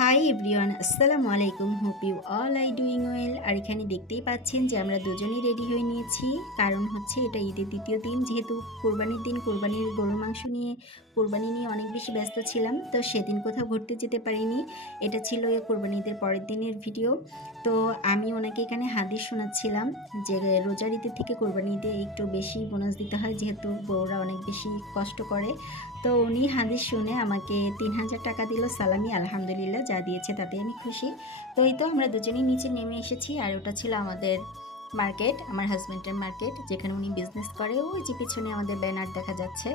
High everyone, আসসালামু আলাইকুম। Hope you all are doing well. আর এখানে দেখতেই পাচ্ছেন যে আমরা দুজনেই রেডি হয়ে নিয়েছি। কারণ হচ্ছে এটা ঈদের দ্বিতীয় দিন, যেহেতু কোরবানির দিন, কোরবানির গরুর মাংস নিয়ে কোরবানি নিয়ে অনেক বেশি ব্যস্ত ছিলাম, তো সেদিন কোথাও ঘুরতে যেতে পারিনি। এটা ছিল কোরবানি ঈদের পরের দিনের ভিডিও। তো আমি ওনাকে এখানে হাদিস শোনাচ্ছিলাম যে রোজার ঈদের থেকে কোরবানি ঈদে একটু বেশি বোনাস দিতে হয়, যেহেতু বউরা অনেক বেশি কষ্ট করে। তো উনি হাদিস শুনে আমাকে ৩,০০০ টাকা দিল সালামি। আলহামদুলিল্লাহ, যা দিয়েছে তাতে আমি খুশি। তো এই তো আমরা দুজনেই নিচে নেমে এসেছি। আর ওটা ছিল আমাদের মার্কেট, আমার হাজব্যান্ডের মার্কেট, যেখানে উনি বিজনেস করে। ওই যে পিছনে আমাদের ব্যানার দেখা যাচ্ছে।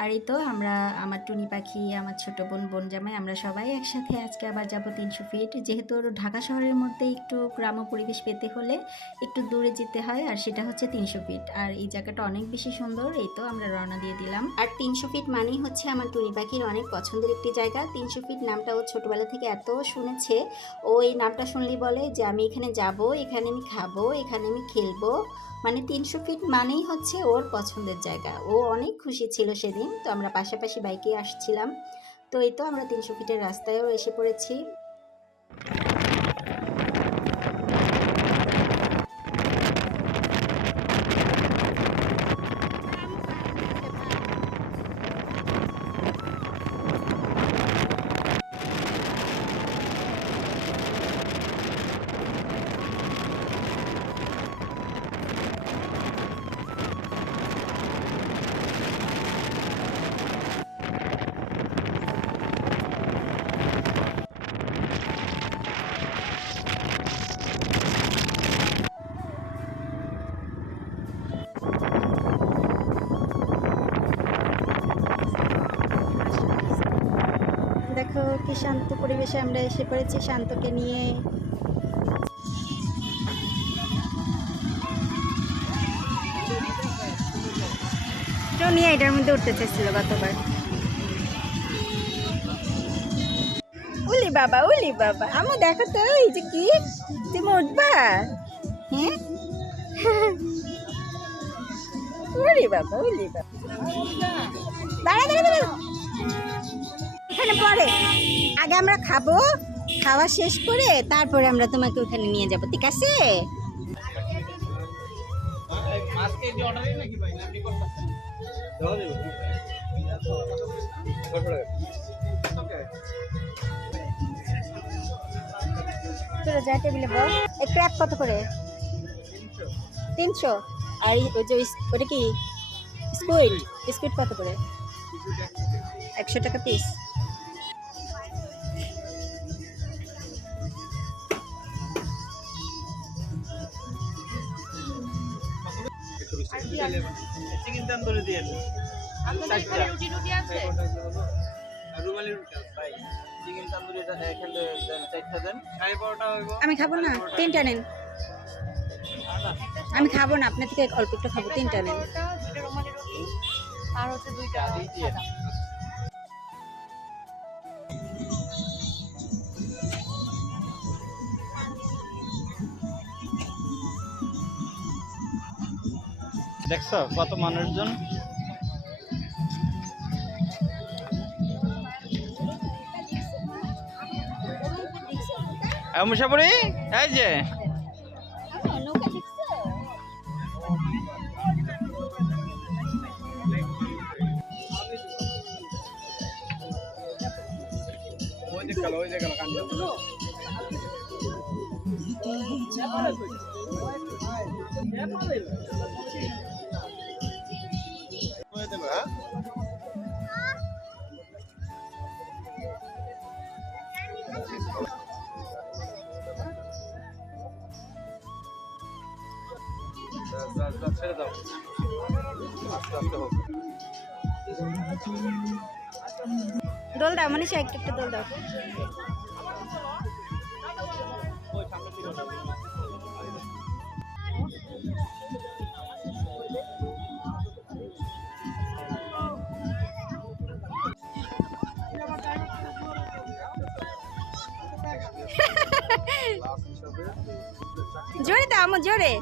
আর এই তো আমরা, আমার টুনি পাখি, আমার ছোট বোন, বোন জামাই, আমরা সবাই একসাথে আজকে আবার যাব ৩০০ ফিট। যেহেতু ঢাকা শহরের মধ্যে একটু গ্রাম্য পরিবেশ পেতে হলে একটু দূরে যেতে হয়, আর সেটা হচ্ছে ৩০০ ফিট। আর এই জায়গাটা অনেক বেশি সুন্দর। এই তো আমরা রওনা দিয়ে দিলাম। আর ৩০০ ফিট মানেই হচ্ছে আমার টুনি পাখির অনেক পছন্দের একটি জায়গা। ৩০০ ফিট নামটা ও ছোটোবেলা থেকে এত শুনেছে, ও এই নামটা শুনলেই বলে যে আমি এখানে যাব, এখানে আমি খাবো, এখানে আমি খেলবো। মানে ৩০০ ফিট মানেই হচ্ছে ওর পছন্দের জায়গা। ও অনেক খুশি ছিল সেদিন। তো আমরা পাশাপাশি বাইকে আসছিলাম। তো এই তো আমরা ৩০০ ফিটের রাস্তায়ও এসে পড়েছি। দেখো কি শান্ত পরিবেশে আমরা এসে পড়েছি শান্তকে নিয়ে। নিয়ে এটার মধ্যে উঠতে চেয়েছিল গতবার। উলি বাবা, উলি বাবা, আমার দেখো তো এই যে কি, তুমি উঠবা? হ্যাঁ, উলি বাবা, উলি বাবা, দাঁড়া দাঁড়া দাঁড়া, এখানে পরে আগে আমরা খাবো, খাওয়া শেষ করে তারপরে আমরা তোমাকে ওখানে নিয়ে যাবো, ঠিক আছে? চলো যা, টেবিলে বল। এই ক্র্যাব কত করে? ৩০০। আর ওই যে ওটা কি স্কুইড, স্কুইড কত করে? ১০০ টাকা পিস। চিকেন তন্দুরি দিয়ে দেন। আপনাদের এখানে রুটি রুটি আছে? রুমালি রুটি আছে ভাই। চিকেন তন্দুরি এটা এখানে দেন, চারটা দেন। শাহী পরোটা হইব। আমি খাবো না, তিনটা নেন। আমি খাবো না, আপনার থেকে অল্প একটু খাবো, তিনটা নেন। দুইটা রুমালি রুটি আর হচ্ছে দুইটা সাদা। দেখছো কত মানুষজন। মুসাফরি এই যে ছেড়ে দাও, আস্তে আস্তে হোক। দোল দাও মনীষা, একটু একটু দোল দাও। জোরে দাও, আমার জোরে।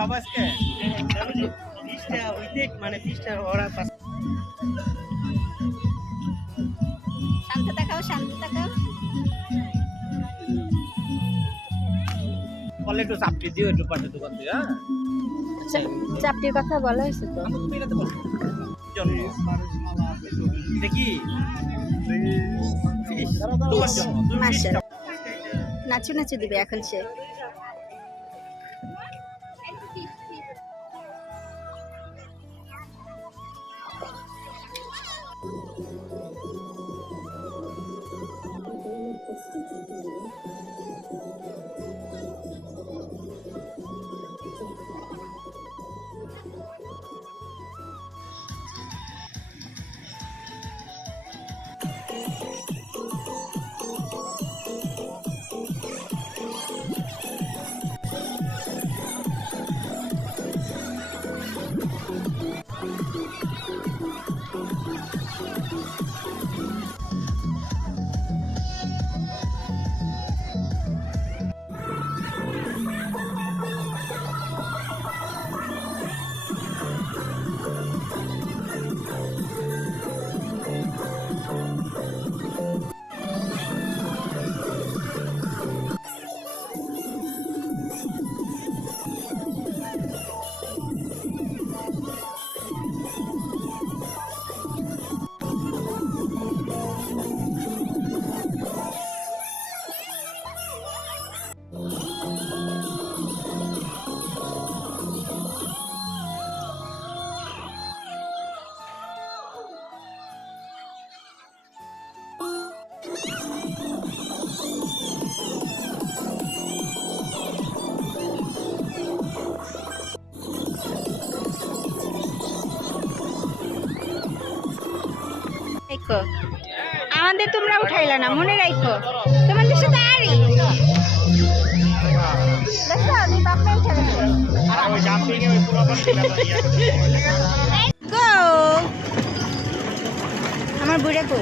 বাবা আজকে ফিশটা উইথ মানে ফিশটা ওরা শান্ত দেখাও, শান্ত দেখাও। বলে একটু চাপটি দিও একটু পাশে দোকান দিয়ে। হ্যাঁ চাপটির কথা বলা হয়েছে তো। তুমি এটাতে বলো দেখি ফিশ তোমার জন্য তুমি মাশাআল্লাহ, নাচু নাচু দিবে এখন সে। রাখো, আমাদের তোমরা উঠাইলা না, মনে রাখো তোমাদের সাথে আরি দেখো আমি বাপরে উঠে গেছে। গো আমার বুড়ে কো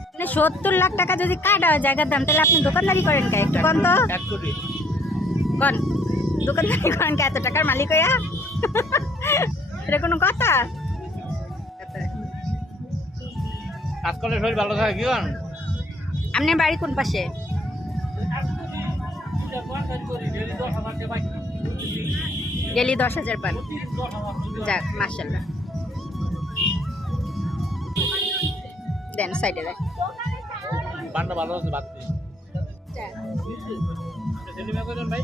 মানে 70 লাখ টাকা যদি কাটা হয় জায়গার দাম, তাহলে আপনি দোকানদারি করেন কে? একটু কোন তো কোন দোকানদারি করেন কে এত টাকার মালিক হইয়া? এটা কোনো কথা? কাজ করলে শরীর ভালো থাকে কি করেন? আপনার বাড়ি কোন পাশে? ডেলি 10,000 পান, যাক মাশাআল্লাহ। দেন সাইডে দেন বানটা ভালো আছে বাদ দিই। ভাই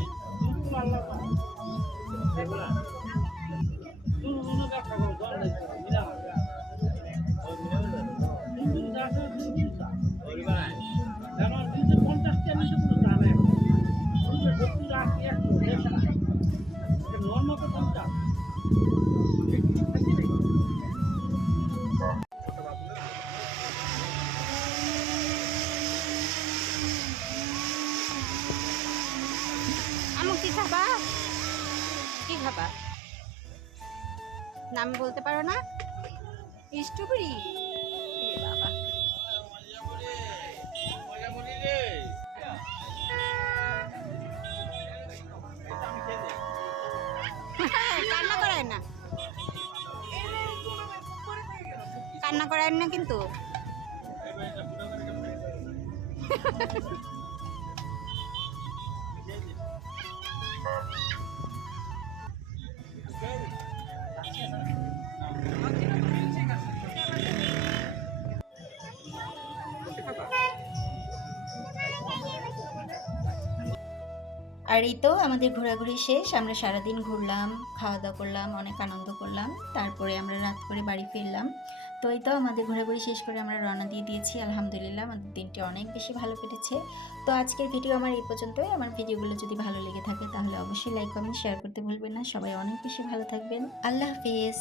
আমু কি খাবা? কি খাবা? নাম বলতে পারো না? স্ট্রবেরি। বাবা কান্না করায় না, কান্না করায় না কিন্তু। আর এই তো আমাদের ঘোরাঘুরি শেষ। আমরা সারাদিন ঘুরলাম, খাওয়া দাওয়া করলাম, অনেক আনন্দ করলাম। তারপরে আমরা রাত করে বাড়ি ফিরলাম। তো এই তো আমাদের ঘোরাঘুরি শেষ করে আমরা রওনা দিয়ে দিয়েছি। আলহামদুলিল্লাহ আমাদের দিনটি অনেক বেশি ভালো কেটেছে। তো আজকের ভিডিও আমার এই পর্যন্তই। আমার ভিডিওগুলো যদি ভালো লেগে থাকে তাহলে অবশ্যই লাইক, কমেন্ট, শেয়ার করতে ভুলবেন না। সবাই অনেক বেশি ভালো থাকবেন। আল্লাহ হাফিজ।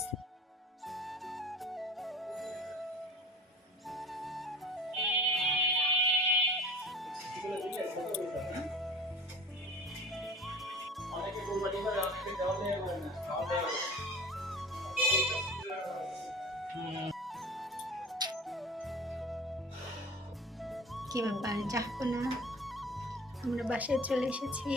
অনেকে কোরবানি করে, অনেকে দেওয়া দেওয়া করে না, খাওয়া দেওয়া করে। কি ব্যাপার, যাবো না? আমরা বাসায় চলে এসেছি।